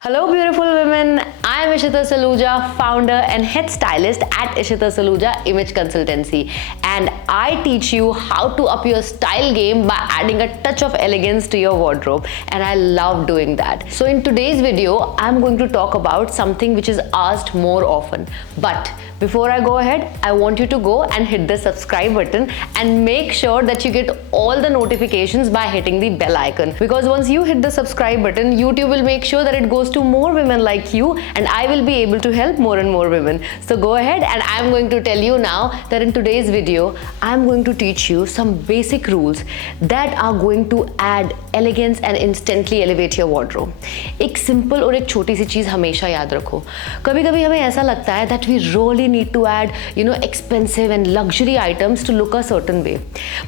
Hello, beautiful women. I am Ishita Saluja, founder and head stylist at Ishita Saluja Image Consultancy, and I teach you how to up your style game by adding a touch of elegance to your wardrobe, and I love doing that. So, in today's video, I'm going to talk about something which is asked more often. But before I go ahead, I want you to go and hit the subscribe button and make sure that you get all the notifications by hitting the bell icon. Because once you hit the subscribe button, YouTube will make sure that it goes to more women like you, and I will be able to help more and more women. So go ahead, and I'm going to tell you now that in today's video, I'm going to teach you some basic rules that are going to add elegance and instantly elevate your wardrobe. एक simple और एक छोटी सी चीज़ हमेशा याद रखो. कभी-कभी हमें ऐसा लगता है that we really need to add, expensive and luxury items to look a certain way.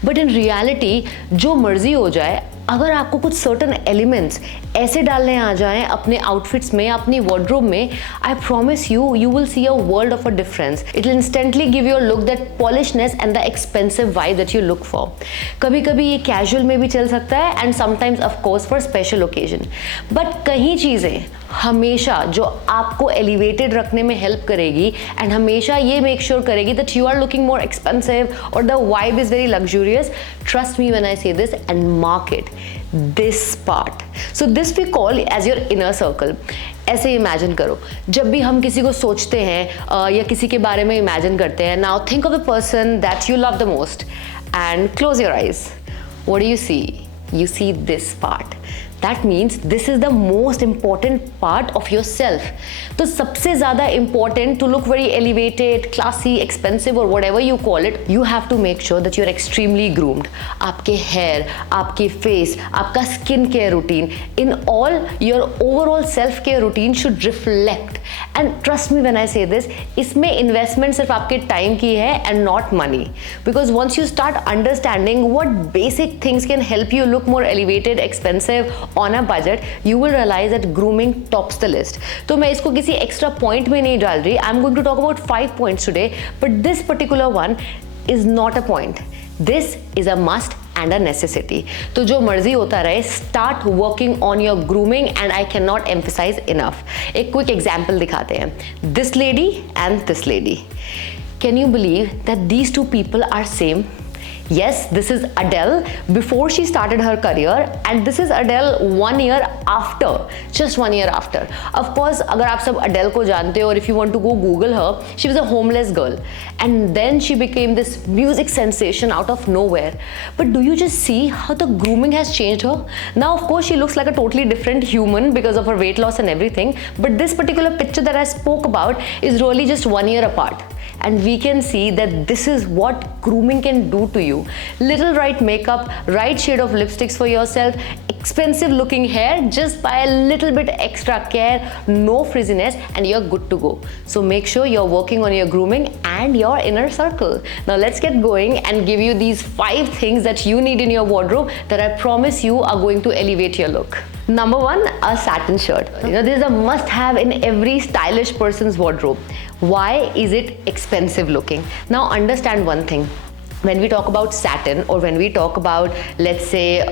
But in reality, जो मर्जी हो जाए, अगर आपको कुछ सर्टन एलिमेंट्स ऐसे डालने आ जाएं अपने आउटफिट्स में, अपनी वार्डरोब में, I promise you will see a world of a difference. It will instantly give your look that polishness and the expensive vibe that you look for. कभी कभी ये कैजुअल में भी चल सकता है and sometimes of course for special occasion. But कहीं चीज़ें हमेशा जो आपको एलिवेटेड रखने में हेल्प करेगी एंड हमेशा ये मेक श्योर करेगी that you are looking more expensive और the vibe is very luxurious. Trust me when I say this and mark it, this part. So this we call as your inner circle. ऐसे imagine करो, जब भी हम किसी को सोचते हैं या किसी के बारे में इमेजिन करते हैं, now think of the person that you love the most and close your eyes. What do you see? You see this part. That means this is the most important part of yourself. तो सबसे ज़्यादा important to look very elevated, classy, expensive or whatever you call it, you have to make sure that you're extremely groomed. आपके hair, आपके face, आपका skin care routine, in all your overall self care routine should reflect. And trust me when I say this, इसमें investment सिर्फ आपके time की है and not money. Because once you start understanding what basic things can help you look more elevated, expensive on a budget, you will realize that grooming tops the list. तो मैं इसको किसी extra point में नहीं डाल रही. I'm going to talk about 5 points today, but this particular one is not a point. This is a must and a necessity. तो जो मर्जी होता रहे, start working on your grooming and I cannot emphasize enough. एक quick example दिखाते हैं. This lady and this lady. Can you believe that these two people are same? Yes, this is Adele before she started her career and this is Adele 1 year after, just 1 year after. Of course, अगर आप सब Adele को जानते हो और if you want to go Google her, she was a homeless girl and then she became this music sensation out of nowhere. But do you just see how the grooming has changed her? Now, of course, she looks like a totally different human because of her weight loss and everything. But this particular picture that I spoke about is really just 1 year apart. And we can see that this is what grooming can do to you. Little right makeup, right shade of lipsticks for yourself, expensive looking hair, just by a little bit extra care, no frizziness, and you're good to go. So make sure you're working on your grooming and your inner circle. Now let's get going and give you these 5 things that you need in your wardrobe that I promise you are going to elevate your look. Number 1, a satin shirt. This is a must have in every stylish person's wardrobe. Why is it expensive looking? Now understand one thing. When we talk about satin or when we talk about, let's say,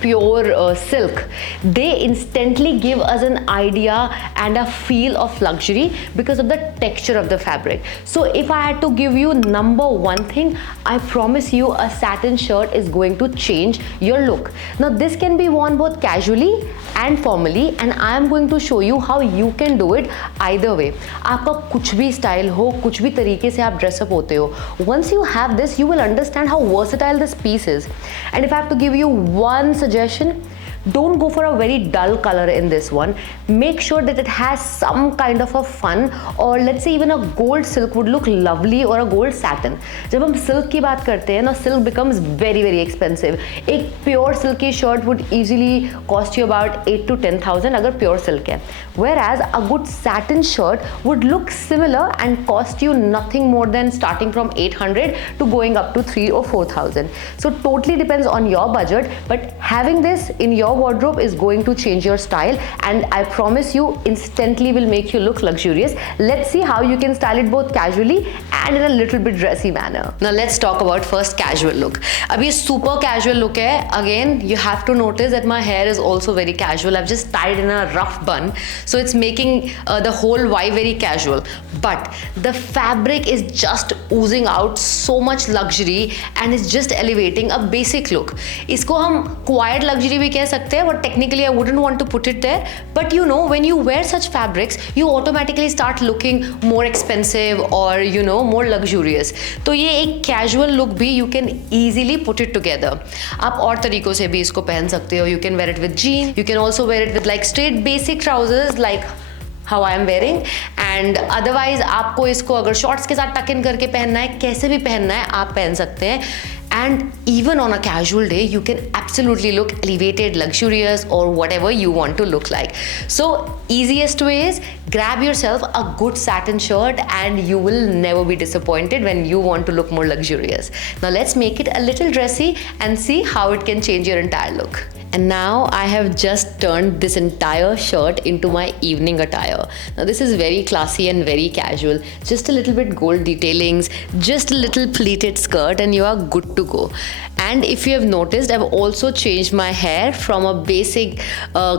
pure silk, they instantly give us an idea and a feel of luxury because of the texture of the fabric. So if I had to give you number 1 thing, I promise you a satin shirt is going to change your look. Now this can be worn both casually and formally and I am going to show you how you can do it either way. आपका कुछ भी style हो, कुछ भी तरीके से आप dress up होते हो, once you have this, you will understand how versatile this piece is. And if I have to give you one suggestion, don't go for a very dull color in this one. Make sure that it has some kind of a fun, or let's say even a gold silk would look lovely or a gold satin. जब हम silk की बात करते हैं ना, silk becomes very very expensive. एक pure silk की shirt would easily cost you about 8 to 10,000 अगर pure silk है. Whereas a good satin shirt would look similar and cost you nothing more than starting from 800 to going up to 3 or 4,000. So totally depends on your budget, but having this in your wardrobe is going to change your style, and I promise you instantly will make you look luxurious. Let's see how you can style it both casually and in a little bit dressy manner. Now let's talk about first casual look. अब ये super casual look है. Again, you have to notice that my hair is also very casual. I've just tied in a rough bun, so it's making the whole vibe very casual. But the fabric is just oozing out so much luxury and it's just elevating a basic look. इसको हम quiet luxury भी कह सकते हैं, but technically I wouldn't want to put it there. But you know, when you wear such fabrics, you automatically start looking more expensive or you know more luxurious. तो ये एक casual look भी you can easily put it together. आप और तरीकों से भी इसको पहन सकते हो. You can wear it with jeans. You can also wear it with like straight basic trousers like how I am wearing, and otherwise आपको इसको अगर shorts के साथ tuck in करके पहनना है, कैसे भी पहनना है आप पहन सकते हैं. And even on a casual day, you can absolutely look elevated, luxurious, or whatever you want to look like. So easiest way is grab yourself a good satin shirt and you will never be disappointed when you want to look more luxurious. Now let's make it a little dressy and see how it can change your entire look. And now I have just turned this entire shirt into my evening attire. Now this is very classy and very casual. Just a little bit gold detailings, just a little pleated skirt, and you are good to go. And if you have noticed, I've also changed my hair from a basic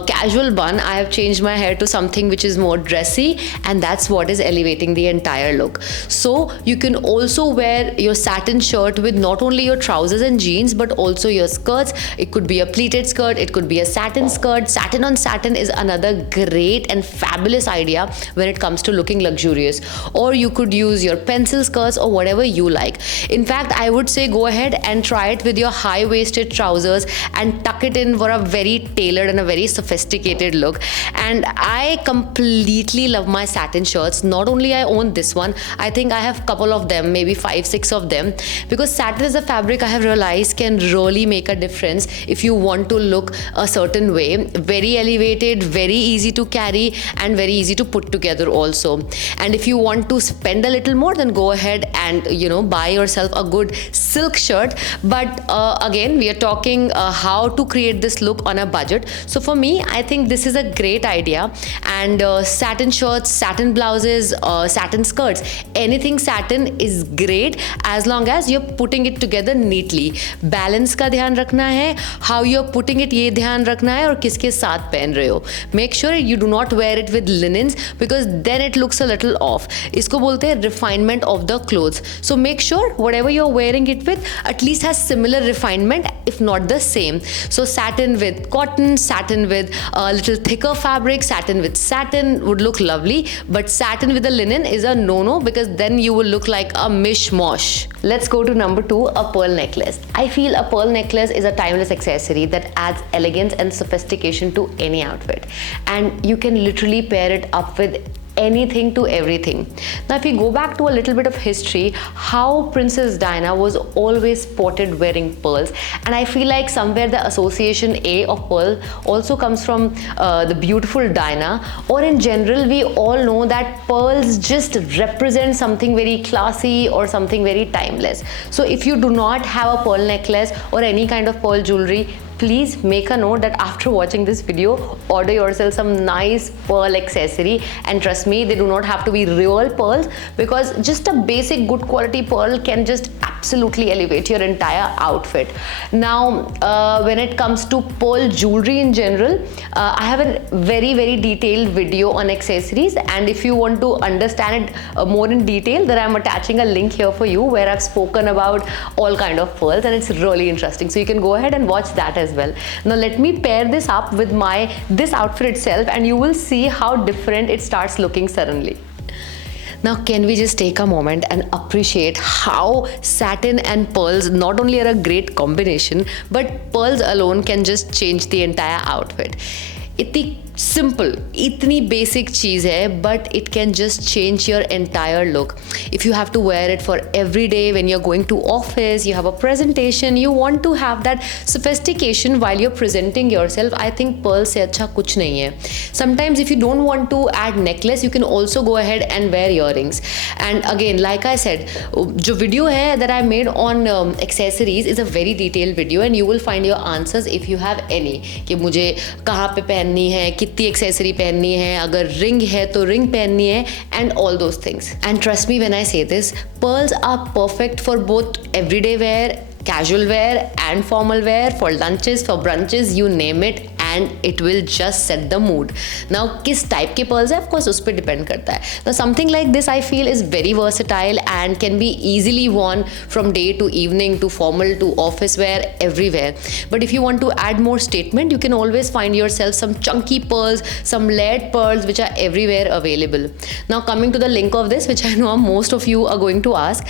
casual bun. I have changed my hair to something which is more dressy, and that's what is elevating the entire look. So you can also wear your satin shirt with not only your trousers and jeans, but also your skirts. It could be a pleated skirt, it could be a satin skirt. Satin on satin is another great and fabulous idea when it comes to looking luxurious. Or you could use your pencil skirts or whatever you like. In fact, I would say go ahead and try it with your high-waisted trousers and tuck it in for a very tailored and a very sophisticated look. And I completely love my satin shirts. Not only I own this one, I think I have a couple of them, maybe 5-6 of them, because satin is a fabric I have realized can really make a difference if you want to look a certain way. Very elevated, very easy to carry, and very easy to put together also. And if you want to spend a little more, then go ahead and buy yourself a good silk shirt. But again, we are talking how to create this look on a budget. So for me, I think this is a great idea. And satin shirts, satin blouses, satin skirts, anything satin is great as long as you're putting it together neatly. Balance का ध्यान रखना है, how you're putting it ये ध्यान रखना है, और किसके साथ पहन रहे हो. Make sure you do not wear it with linens because then it looks a little off. इसको बोलते हैं refinement of the clothes. So make sure whatever you're wearing it with at least has similar refinement, if not the same. So satin with cotton, satin with a little thicker fabric, satin with satin would look lovely, but satin with a linen is a no-no because then you will look like a mishmash. Let's go to number 2, a pearl necklace. I feel a pearl necklace is a timeless accessory that adds elegance and sophistication to any outfit, and you can literally pair it up with anything to everything. Now if we go back to a little bit of history, how Princess Diana was always spotted wearing pearls, and I feel like somewhere the association A of pearl also comes from the beautiful Diana, or in general we all know that pearls just represent something very classy or something very timeless. So if you do not have a pearl necklace or any kind of pearl jewelry, please make a note that after watching this video, order yourself some nice pearl accessory. And trust me, they do not have to be real pearls, because just a basic good quality pearl can just absolutely elevate your entire outfit. Now, when it comes to pearl jewelry in general, I have a very detailed video on accessories, and if you want to understand it more in detail, then I'm attaching a link here for you where I've spoken about all kind of pearls, and it's really interesting. So you can go ahead and watch that as well. Now let me pair this up with this outfit itself, and you will see how different it starts looking suddenly. Now can we just take a moment and appreciate how satin and pearls not only are a great combination, but pearls alone can just change the entire outfit. इतनी simple, इतनी basic चीज़ है, but it can just change your entire look. If you have to wear it for every day when you are going to office, you have a presentation, you want to have that sophistication while you're presenting yourself, I think pearl से अच्छा कुछ नहीं है. Sometimes if you don't want to add necklace, you can also go ahead and wear earrings. And again, like I said, जो video है that I made on accessories is a very detailed video, and you will find your answers if you have any, कि मुझे कहाँ पे पहननी है, कितनी accessory पहननी है, अगर रिंग है तो रिंग पहननी है, and all those things. And trust me when I say this, pearls are perfect for both everyday wear, casual wear and formal wear, for lunches, for brunches, you name it, and it will just set the mood. Now किस type के pearls है, of course उस पर depend करता है. Now something like this I feel is very versatile and can be easily worn from day to evening to formal to office wear, everywhere. But if you want to add more statement, you can always find yourself some chunky pearls, some layered pearls which are everywhere available. Now coming to the link of this, which I know most of you are going to ask,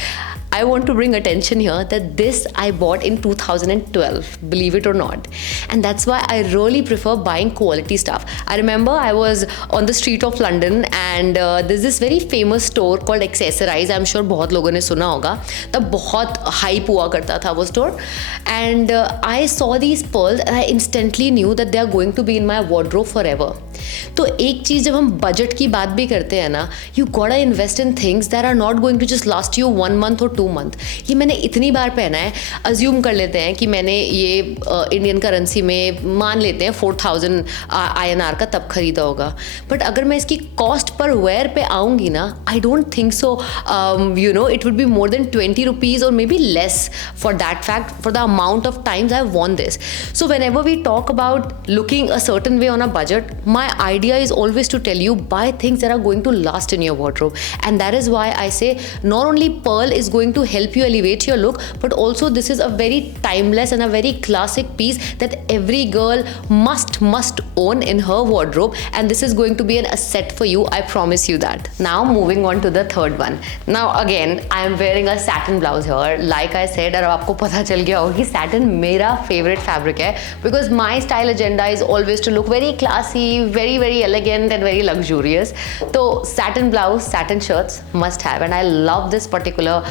I want to bring attention here that this I bought in 2012, believe it or not. And that's why I really prefer buying quality stuff. I remember I was on the street of London and there's this very famous store called Accessorize. I'm sure बहुत लोगों ने सुना होगा. तब बहुत hype हुआ करता था वो store. And I saw these pearls and I instantly knew that they are going to be in my wardrobe forever. तो एक चीज़ जब हम बजट की बात भी करते हैं ना, you gotta invest in things that are not going to just last you 1 month और 2 month. ये मैंने इतनी बार पहना है, अज्यूम कर लेते हैं कि मैंने ये इंडियन करेंसी में मान लेते हैं 4000 INR का तब खरीदा होगा. बट अगर मैं इसकी कॉस्ट पर वेयर पे आऊँगी ना, I don't think so you know it would be more than 20 rupees or maybe less for that fact, for the amount of times I've worn this. So whenever we talk about looking a certain way on a budget, my idea is always to tell you buy things that are going to last in your wardrobe. And that is why I say not only pearl is going to help you elevate your look, but also this is a very timeless and a very classic piece that every girl must own in her wardrobe, and this is going to be an asset for you, I promise you that. Now moving on to the third one. Now again I am wearing a satin blouse here. Like I said, और आपको पता चल गया होगा कि satin मेरा favorite fabric है, because my style agenda is always to look very classy, very elegant and very luxurious. So satin blouse, satin shirts must have, and I love this particular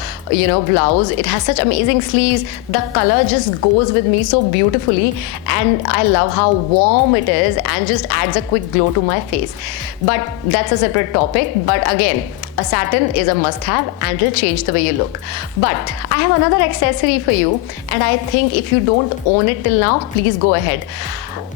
blouse. It has such amazing sleeves. The color just goes with me so beautifully, and I love how warm it is and just adds a quick glow to my face. But that's a separate topic. But again, a satin is a must-have and it'll change the way you look. But I have another accessory for you, and I think if you don't own it till now, please go ahead.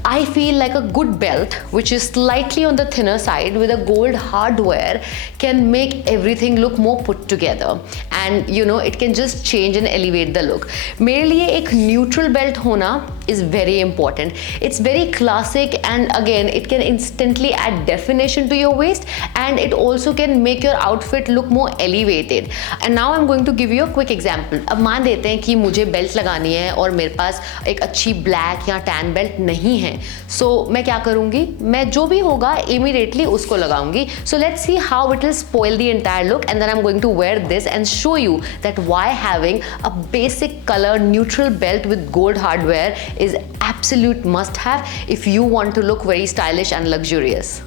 I feel like a good belt, which is slightly on the thinner side with a gold hardware, can make everything look more put together, and it can just change and elevate the look. मेरे लिए एक neutral belt होना is very important. It's very classic, and again it can instantly add definition to your waist, and it also can make your outfit look more elevated. And now I'm going to give you a quick example. अब मान देते हैं कि मुझे belt लगानी है और मेरे पास एक अच्छी ब्लैक या टैन बेल्ट नहीं है. सो मैं क्या करूँगी, मैं जो भी होगा इमीडिएटली उसको लगाऊंगी. So let's see how it will spoil the entire look, and then I am going to wear this and show you that why having a basic color neutral belt with gold hardware is absolute must have if you want to look very stylish and luxurious.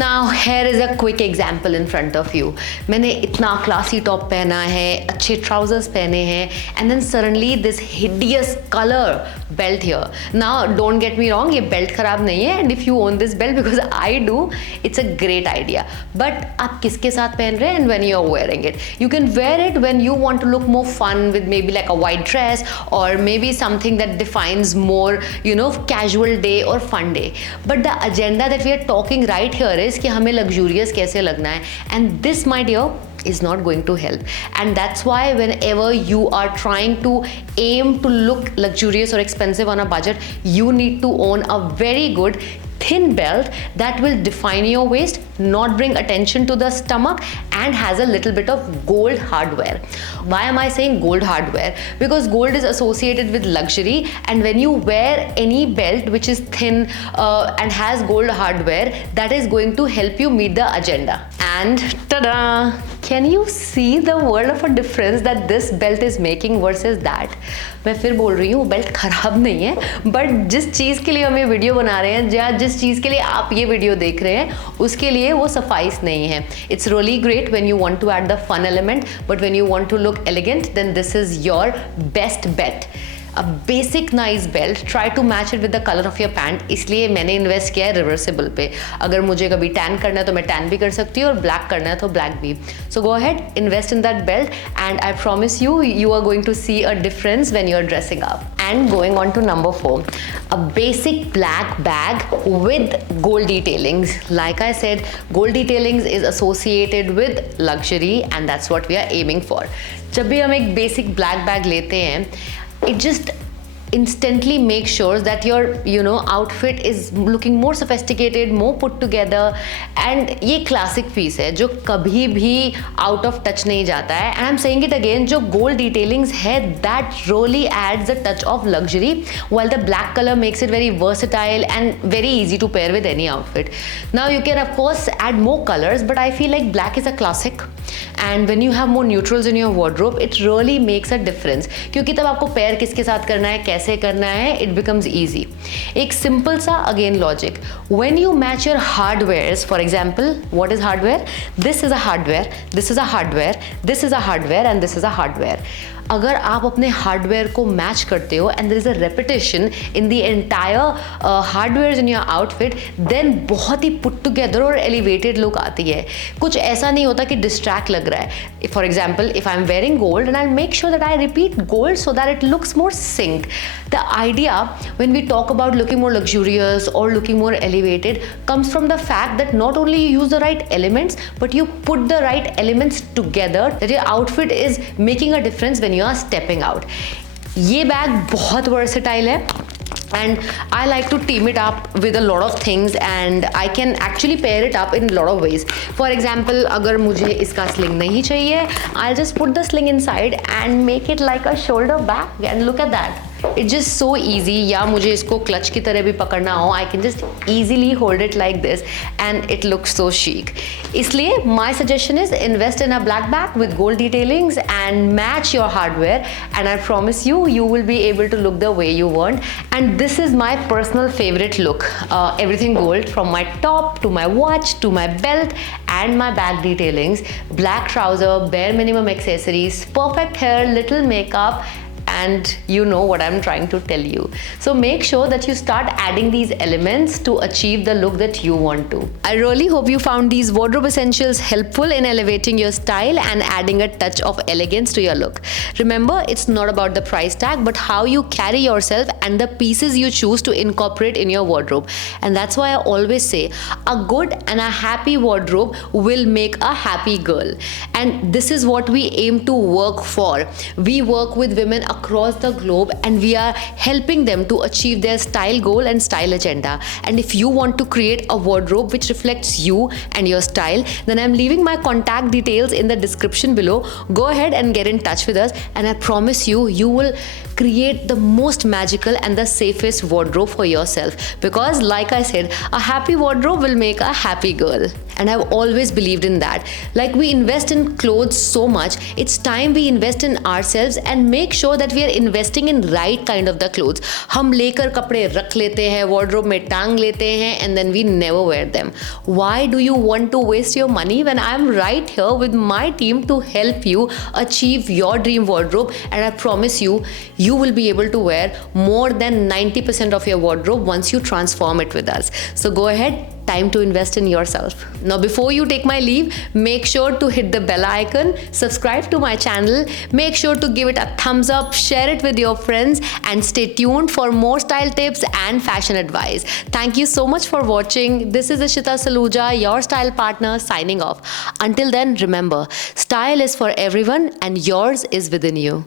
Now here is a quick example in front of you. मैंने इतना classy top पहना है, अच्छे trousers पहने हैं, and then suddenly this hideous color belt here. Now don't get me wrong, ये belt खराब नहीं है, and if you own this belt, because I do, it's a great idea. But आप किसके साथ पहन रहे हैं and when you are wearing it. You can wear it when you want to look more fun with maybe like a white dress, or maybe something that defines more casual day or fun day. But the agenda that we are talking right here is कि हमें luxurious कैसे लगना है, and this my dear is not going to help. And that's why whenever you are trying to aim to look luxurious or expensive on a budget, you need to own a very good thin belt that will define your waist, not bring attention to the stomach, and has a little bit of gold hardware. Why am I saying gold hardware? Because gold is associated with luxury, and when you wear any belt which is thin and has gold hardware, that is going to help you meet the agenda. And ta-da! Can you see the world of a difference that this belt is making versus that? मैं फिर बोल रही हूँ, belt खराब नहीं है, but जिस चीज़ के लिए हम ये वीडियो बना रहे हैं, या जिस जिस चीज़ के लिए आप ये वीडियो देख रहे हैं उसके लिए वो सफाइस नहीं है. It's really great when you want to add the fun element, but when you want to look elegant, then this is your best bet. A basic nice belt, try to match it with the color of your pant. इसलिए मैंने invest किया है reversible पे. अगर मुझे कभी tan करना है तो मैं टैन भी कर सकती हूँ और ब्लैक करना है तो ब्लैक भी. So go ahead, invest in that belt and I promise you, you are going to see a difference when you're dressing up. And going on to number 4, a basic black bag with gold detailings. Like I said, gold detailings is associated with luxury and that's what we are aiming for. जब भी हम एक basic black bag लेते हैं, it just instantly makes sure that your outfit is looking more sophisticated, more put together, and ये classic piece है जो कभी भी out of touch नहीं जाता है. And I'm saying it again, जो gold detailings है that really adds a touch of luxury, while the black color makes it very versatile and very easy to pair with any outfit. Now you can of course add more colors, but I feel like black is a classic, and when you have more neutrals in your wardrobe, it really makes a difference. क्योंकि तब आपको pair किसके साथ करना है, कैसे करना है, it becomes easy. एक simple सा again logic. When you match your hardwares, for example, what is hardware? This is a hardware, this is a hardware, this is a hardware, and this is a hardware. अगर आप अपने hardware को match करते हो and there is a repetition in the entire hardware in your outfit, then बहुत ही put together और elevated look आती है. कुछ ऐसा नहीं होता कि डिस्ट्रैक्ट लग रहा है. For example, if I am wearing gold and I make sure that I repeat gold so that it looks more sync. The idea when we talk about looking more luxurious or looking more elevated comes from the fact that not only you use the right elements, but you put the right elements together, that your outfit is making a difference when you are stepping out. ये bag बहुत versatile है and I like to team it up with a lot of things and I can actually pair it up in a lot of ways. For example, अगर मुझे इसका sling नहीं चाहिए, I'll just put the sling inside and make it like a shoulder bag and look at that. It's just so easy. या मुझे इसको clutch की तरह भी पकड़ना हो, I can just easily hold it like this and it looks so chic. इसलिए my suggestion is invest in a black bag with gold detailings and match your hardware and I promise you, you will be able to look the way you want. And this is my personal favorite look. Everything gold, from my top to my watch to my belt and my bag detailings. Black trouser, bare minimum accessories, perfect hair, little makeup, and you know what I'm trying to tell you. So make sure that you start adding these elements to achieve the look that you want to. I really hope you found these wardrobe essentials helpful in elevating your style and adding a touch of elegance to your look. Remember, it's not about the price tag, but how you carry yourself and the pieces you choose to incorporate in your wardrobe. And that's why I always say, a good and a happy wardrobe will make a happy girl. And this is what we aim to work for. We work with women across the globe and we are helping them to achieve their style goal and style agenda. And if you want to create a wardrobe which reflects you and your style, then I'm leaving my contact details in the description below. Go ahead and get in touch with us and I promise you, you will create the most magical and the safest wardrobe for yourself, because like I said, a happy wardrobe will make a happy girl. And I've always believed in that. Like we invest in clothes so much, it's time we invest in ourselves and make sure that we are investing in right kind of the clothes. हम लेकर कपड़े रख लेते हैं, wardrobe में टांग लेते हैं and then we never wear them. Why do you want to waste your money when I'm right here with my team to help you achieve your dream wardrobe? And I promise you, you will be able to wear more than 90% of your wardrobe once you transform it with us. So go ahead, time to invest in yourself. Now before you take my leave, make sure to hit the bell icon, subscribe to my channel, make sure to give it a thumbs up, share it with your friends and stay tuned for more style tips and fashion advice. Thank you so much for watching. This is Ishita Saluja, your style partner, signing off. Until then, remember, style is for everyone and yours is within you.